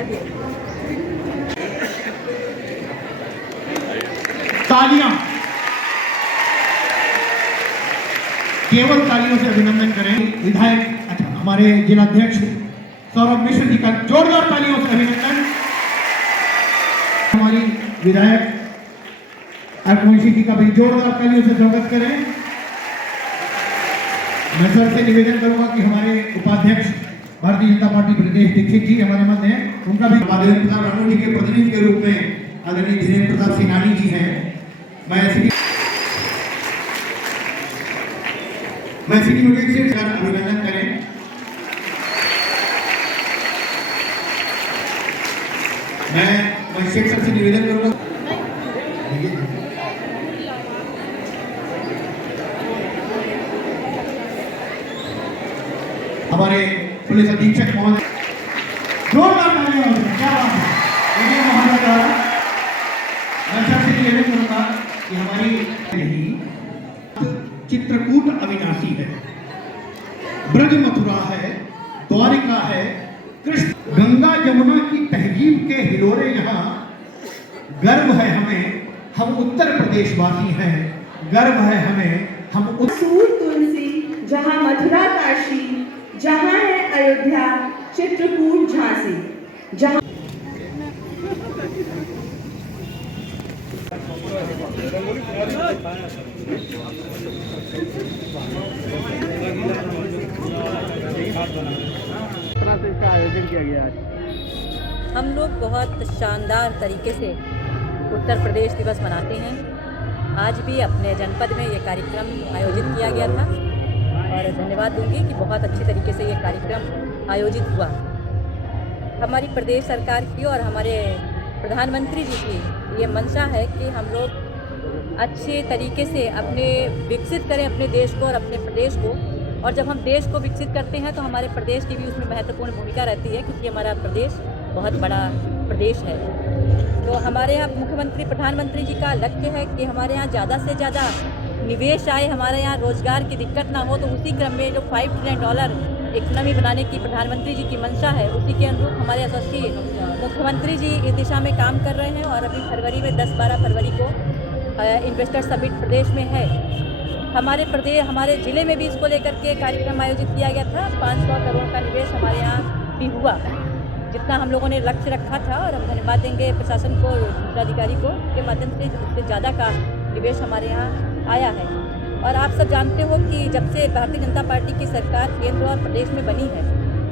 चाहिए। तालियां, केवल तालियों से अभिनंदन करें विधायक हमारे जिलाध्यक्ष सौरभ मिश्र जी का जोरदार तालियों से अभिनंदन। हमारी विधायक अरकुंशी जी का भी जोरदार तालियों से स्वागत करें। मैं सर से निवेदन करूंगा कि हमारे उपाध्यक्ष भारतीय जनता पार्टी प्रदेश दीक्षित जी हमारे मध्य हैं, उनका भी आदरणीय प्रताप राणू जी के प्रतिनिधि के रूप में आदरणीय धीरेन्द्र प्रताप सेनानी जी हैं। मैं सिटी मुकेश से अभिनंदन करें। मैं शेख सर से निवेदन करूंगा हमारे पुलिस अधीक्षक महोदय जोरदार तालियां हो, क्या बात है महोदय द्वारा। मैं सबसे निवेदन करूंगा कि हमारी चित्रकूट अविनाशी है, ब्रज मथुरा है, द्वारिका है, कृष्ण गंगा जमुना की तहजीब के हिलोरे यहाँ गर्व है हमें, हम उत्तर प्रदेशवासी हैं, गर्व है हमें हम सूर तुलसी जहाँ मथुरा काशी, जहाँ है अयोध्या चित्रकूट झांसी, जहाँ इसका आयोजन किया गया आज। हम लोग बहुत शानदार तरीके से उत्तर प्रदेश दिवस मनाते हैं। आज भी अपने जनपद में ये कार्यक्रम आयोजित किया गया था और धन्यवाद दूंगी कि बहुत अच्छी तरीके से ये कार्यक्रम आयोजित हुआ। हमारी प्रदेश सरकार की और हमारे प्रधानमंत्री जी की ये मंशा है कि हम लोग अच्छे तरीके से अपने विकसित करें अपने देश को और अपने प्रदेश को, और जब हम देश को विकसित करते हैं तो हमारे प्रदेश की भी उसमें महत्वपूर्ण भूमिका रहती है, क्योंकि हमारा प्रदेश बहुत बड़ा प्रदेश है। तो हमारे यहाँ मुख्यमंत्री प्रधानमंत्री जी का लक्ष्य है कि हमारे यहाँ ज़्यादा से ज़्यादा निवेश आए, हमारे यहाँ रोज़गार की दिक्कत ना हो। तो उसी क्रम में जो $5 ट्रिलियन इकनॉमी बनाने की प्रधानमंत्री जी की मंशा है, उसी के अनुरूप हमारे यशस्वी मुख्यमंत्री जी इस दिशा में काम कर रहे हैं। और अभी फरवरी में 10-12 फरवरी को इन्वेस्टर समिट प्रदेश में है। हमारे ज़िले में भी इसको लेकर के कार्यक्रम आयोजित किया गया था। 500 करोड़ का निवेश हमारे यहाँ भी हुआ, जितना हम लोगों ने लक्ष्य रखा था। और हम धन्यवाद देंगे प्रशासन को, जिलाधिकारी को, के माध्यम से उससे ज़्यादा का निवेश हमारे यहाँ आया है। और आप सब जानते हो कि जब से भारतीय जनता पार्टी की सरकार केंद्र और प्रदेश में बनी है,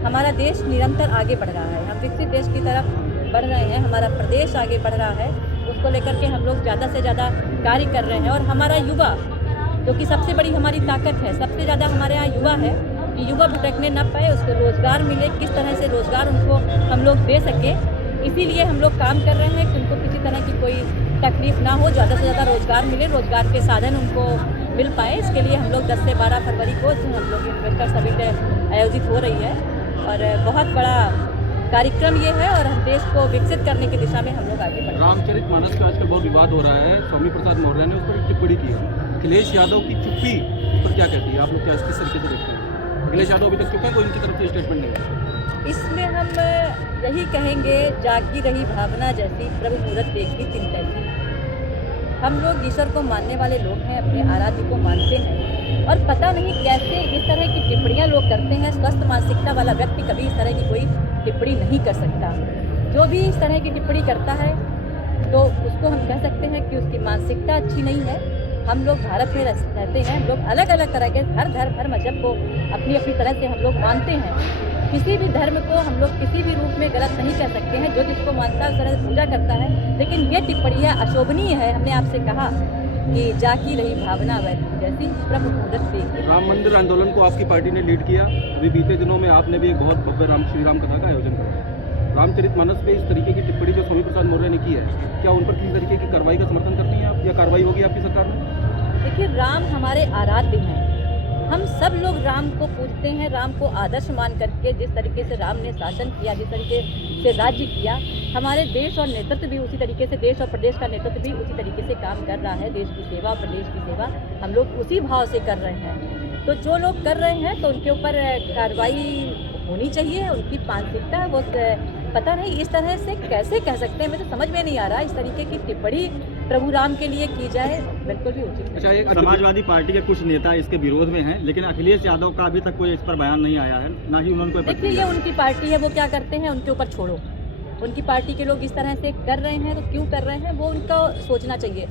हमारा देश निरंतर आगे बढ़ रहा है। हम विकसित देश की तरफ बढ़ रहे हैं, हमारा प्रदेश आगे बढ़ रहा है। उसको लेकर के हम लोग ज़्यादा से ज़्यादा कार्य कर रहे हैं। और हमारा युवा, जो कि सबसे बड़ी हमारी ताकत है, सबसे ज़्यादा हमारे यहाँ युवा है, कि युवा भटकने ना पाए, उसको रोज़गार मिले, किस तरह से रोज़गार उनको हम लोग दे सकें। इसीलिए हम लोग काम कर रहे हैं कि उनको किसी तरह की कोई तकलीफ़ ना हो, ज़्यादा से ज़्यादा रोज़गार मिले, रोज़गार के साधन उनको मिल पाए। इसके लिए हम लोग 10 से 12 फरवरी को हम लोग इन्वेस्टर समिट आयोजित हो रही है और बहुत बड़ा कार्यक्रम ये है और हम देश को विकसित करने की दिशा में हम लोग आगे बढ़ रहे हैं। रामचरितमानस का आजकल बहुत विवाद हो रहा है। स्वामी प्रसाद मौर्य ने उस पर एक टिप्पणी की है। अखिलेश यादव की चुप्पी उस पर क्या कहती है, आप लोग क्या किस तरीके से देखते हैं? अखिलेश यादव अभी तक चुप है, कोई उनकी तरफ से स्टेटमेंट नहीं है। इसमें हम यही कहेंगे, जागी रही भावना जैसी, प्रभु मूरत देखी चिंता जैसी। हम लोग ईश्वर को मानने वाले लोग हैं, अपने आराध्य को मानते हैं, और पता नहीं कैसे इस तरह की टिप्पणियाँ लोग करते हैं। स्वस्थ मानसिकता वाला व्यक्ति कभी इस तरह की कोई टिप्पणी नहीं कर सकता। जो भी इस तरह की टिप्पणी करता है तो उसको हम कह सकते हैं कि उसकी मानसिकता अच्छी नहीं है। हम लोग भारत में रहते हैं, लोग अलग अलग तरह के हर धर्म हर मजहब को अपनी अपनी तरह से हम लोग मानते हैं। किसी भी धर्म को हम लोग किसी भी रूप में गलत नहीं कह सकते हैं। जो जिसको मानता है उस तरह से पूजा करता है, लेकिन ये टिप्पणियाँ अशोभनीय है। हमने आपसे कहा कि जाकी रही भावना जैसी, प्रभु मूरत देखी। राम मंदिर आंदोलन को आपकी पार्टी ने लीड किया। अभी बीते दिनों में आपने भी एक बहुत भव्य श्री राम कथा का आयोजन किया। रामचरितमानस पे इस तरीके की टिप्पणी जो स्वामी प्रसाद मौर्य ने की है, क्या उन पर किसी तरीके की कार्रवाई का समर्थन करती हैं आप, या कार्रवाई होगी आपकी सरकार में? देखिए, राम हमारे आराध्य हैं। हम सब लोग राम को पूजते हैं, राम को आदर्श मान करके जिस तरीके से राम ने शासन किया, जिस तरीके से राज्य किया, हमारे देश और नेतृत्व भी उसी तरीके से, देश और प्रदेश का नेतृत्व भी उसी तरीके से काम कर रहा है। देश की सेवा, प्रदेश की सेवा हम लोग उसी भाव से कर रहे हैं। तो जो लोग कर रहे हैं तो उनके ऊपर कार्रवाई होनी चाहिए। उनकी मानसिकता वो पता नहीं इस तरह से कैसे कह सकते हैं, मैं तो समझ में नहीं आ रहा। इस तरीके की टिप्पणी प्रभु राम के लिए की जाए बिल्कुल भी उचित नहीं। अच्छा, एक समाजवादी पार्टी के कुछ नेता इसके विरोध में हैं, लेकिन अखिलेश यादव का अभी तक कोई इस पर बयान नहीं आया है, ना ही उन्होंने कोई देखिए, प्रतिक्रिया। ये उनकी पार्टी है, वो क्या करते हैं उनके ऊपर छोड़ो। उनकी पार्टी के लोग इस तरह से कर रहे हैं तो क्यों कर रहे हैं वो उनको सोचना चाहिए।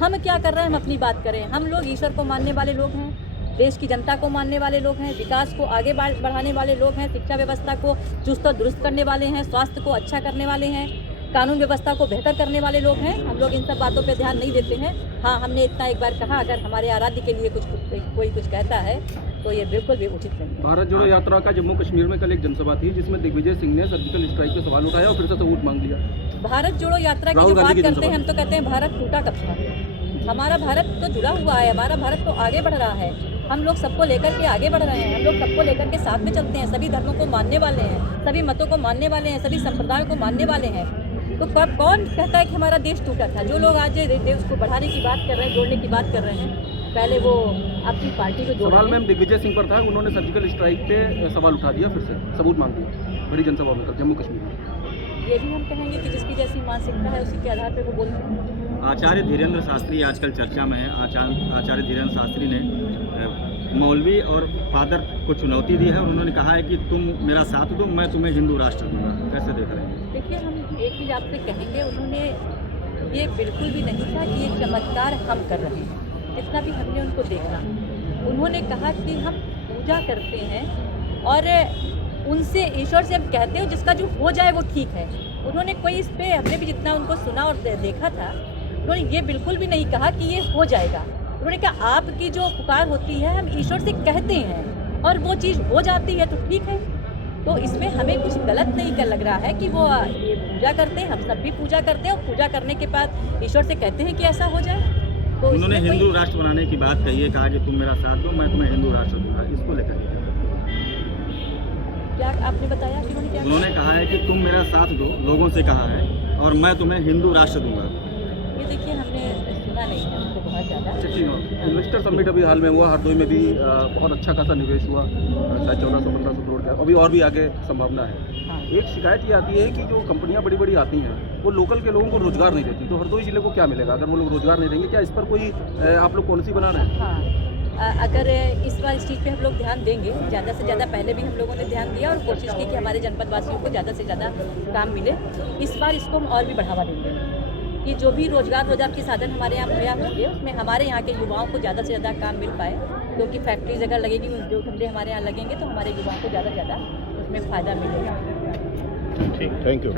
हम क्या कर रहे हैं, हम अपनी बात करें। हम लोग ईश्वर को मानने वाले लोग हैं, देश की जनता को मानने वाले लोग हैं, विकास को आगे बढ़ाने वाले लोग हैं, शिक्षा व्यवस्था को चुस्त और दुरुस्त करने वाले हैं, स्वास्थ्य को अच्छा करने वाले हैं, कानून व्यवस्था को बेहतर करने वाले लोग हैं। हम लोग इन सब बातों पे ध्यान नहीं देते हैं। हाँ, हमने इतना एक बार कहा, अगर हमारे आराध्य के लिए कोई कुछ कहता है तो ये बिल्कुल भी उचित नहीं है। भारत जोड़ो यात्रा का जम्मू कश्मीर में कल एक जनसभा थी जिसमें दिग्विजय सिंह ने सर्जिकल स्ट्राइक पे सवाल उठाया और फिर से सबूत मांग लिया। भारत जोड़ो यात्रा की राहुल जो गांधी बात की करते हैं, हम जनसभा। तो कहते हैं भारत टूटा कब था। हमारा भारत तो जुड़ा हुआ है, हमारा भारत तो आगे बढ़ रहा है। हम लोग सबको लेकर के आगे बढ़ रहे हैं, हम लोग सबको लेकर के साथ में चलते हैं, सभी धर्मों को मानने वाले हैं, सभी मतों को मानने वाले हैं, सभी संप्रदायों को मानने वाले हैं। तो कब कौन कहता है कि हमारा देश टूटा था? जो लोग आज देश को बढ़ाने की बात कर रहे हैं, जोड़ने की बात कर रहे हैं, पहले वो अपनी पार्टी को जोड़ सवाल रहे हैं। मैम दिग्विजय सिंह पर था, उन्होंने सर्जिकल स्ट्राइक पे सवाल उठा दिया, फिर से सबूत मांग लिया बड़ी जनसभा में जम्मू कश्मीर में। ये भी हम कहेंगे कि जिसकी जैसी मानसिकता है उसी के आधार पर वो बोलते हैं। आचार्य धीरेन्द्र शास्त्री आजकल चर्चा में है। आचार्य धीरेन्द्र शास्त्री ने मौलवी और फादर को चुनौती दी है और उन्होंने कहा है कि तुम मेरा साथ दो, मैं तुम्हें हिंदू राष्ट्र दूंगा। कैसे देख रहे हैं? देखिए, हम एक चीज़ आपसे कहेंगे, उन्होंने ये बिल्कुल भी नहीं था कि ये चमत्कार हम कर रहे हैं। जितना भी हमने उनको देखा, उन्होंने कहा कि हम पूजा करते हैं और उनसे ईश्वर से हम कहते हो जिसका जो हो जाए वो ठीक है। उन्होंने कोई इस पे, हमने भी जितना उनको सुना और देखा था, उन्होंने ये बिल्कुल भी नहीं कहा कि ये हो जाएगा। उन्होंने कहा आपकी जो पुकार होती है हम ईश्वर से कहते हैं और वो चीज़ हो जाती है तो ठीक है। तो इसमें हमें कुछ गलत नहीं कर लग रहा है कि वो ये पूजा करते हैं, हम सब भी पूजा करते हैं और पूजा करने के बाद ईश्वर से कहते हैं कि ऐसा हो जाए। तो उन्होंने इसमें हिंदू राष्ट्र बनाने की बात कही है, कहा कि तुम मेरा साथ दो, मैं तुम्हें हिंदू राष्ट्र दूंगा। इसको लेकर क्या आपने बताया कि उन्होंने क्या कहा? उन्होंने कहा है कि तुम मेरा साथ दो, लोगों से कहा है, और मैं तुम्हें हिंदू राष्ट्र दूंगा। ये देखिए, हमने सुना नहीं है उसको बहुत ज़्यादा। इन्वेस्टर समिट अभी हाल में हुआ, हरदोई में भी बहुत अच्छा खासा निवेश हुआ, शायद 1400-1500 करोड़ का। अभी और भी आगे संभावना है। हाँ। एक शिकायत ये आती है कि जो कंपनियां बड़ी बड़ी आती हैं वो लोकल के लोगों को रोजगार नहीं देती, तो हरदोई जिले को क्या मिलेगा अगर वो लोग रोजगार नहीं देंगे? क्या इस पर कोई आप लोग पॉलिसी बना रहे हैं? हाँ, अगर इस बार इस चीज़ पे हम लोग ध्यान देंगे, ज़्यादा से ज़्यादा, पहले भी हम लोगों ने ध्यान दिया और कोशिश की कि हमारे जनपद वासियों को ज़्यादा से ज़्यादा काम मिले। इस बार इसको हम और भी बढ़ावा देंगे कि जो भी रोजगार के साधन हमारे यहाँ मुहैया होंगे उसमें हमारे यहाँ के युवाओं को ज़्यादा से ज़्यादा काम मिल पाए, क्योंकि फैक्ट्रीज अगर लगेगी, उद्योग धंधे हमारे यहाँ लगेंगे तो हमारे युवाओं को ज़्यादा से ज़्यादा उसमें फ़ायदा मिलेगा। ठीक, थैंक यू।